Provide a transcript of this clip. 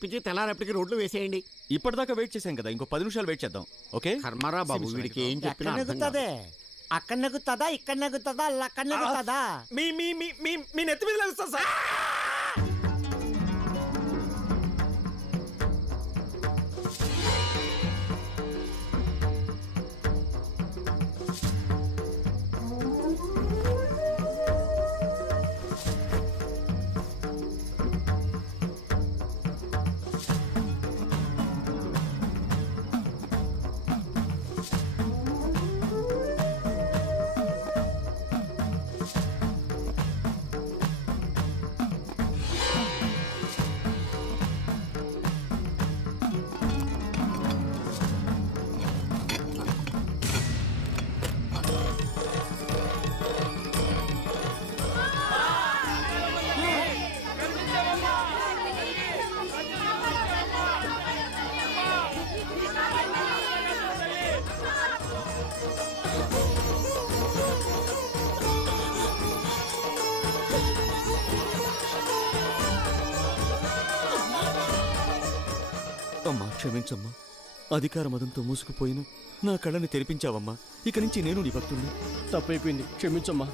ఇప్పించి తెల్లారేపటికి రోడ్లు వేసేయండి. ఇప్పటిదాకా వెయిట్ చేశాం కదా, ఇంకో 10 నిమిషాలు వెయిట్ చేద్దాం. ఓకే కర్మారా బాబు, వీడికి ఏం చెప్పినా అక్కడ నెగుతుందా, ఇక్కడ నెగుతుందా, అక్కడ నెగుతుందా? మీ నెత్తి మీద లేస్తా సార్. అమ్మా క్షమించమ్మా, అధికార మదంతో మూసుకుపోయిన నా కళ్ళని తెరిపించావమ్మా. ఇక నుంచి నేను నీ భక్తుడిని. తప్పైపోయింది, క్షమించమ్మా.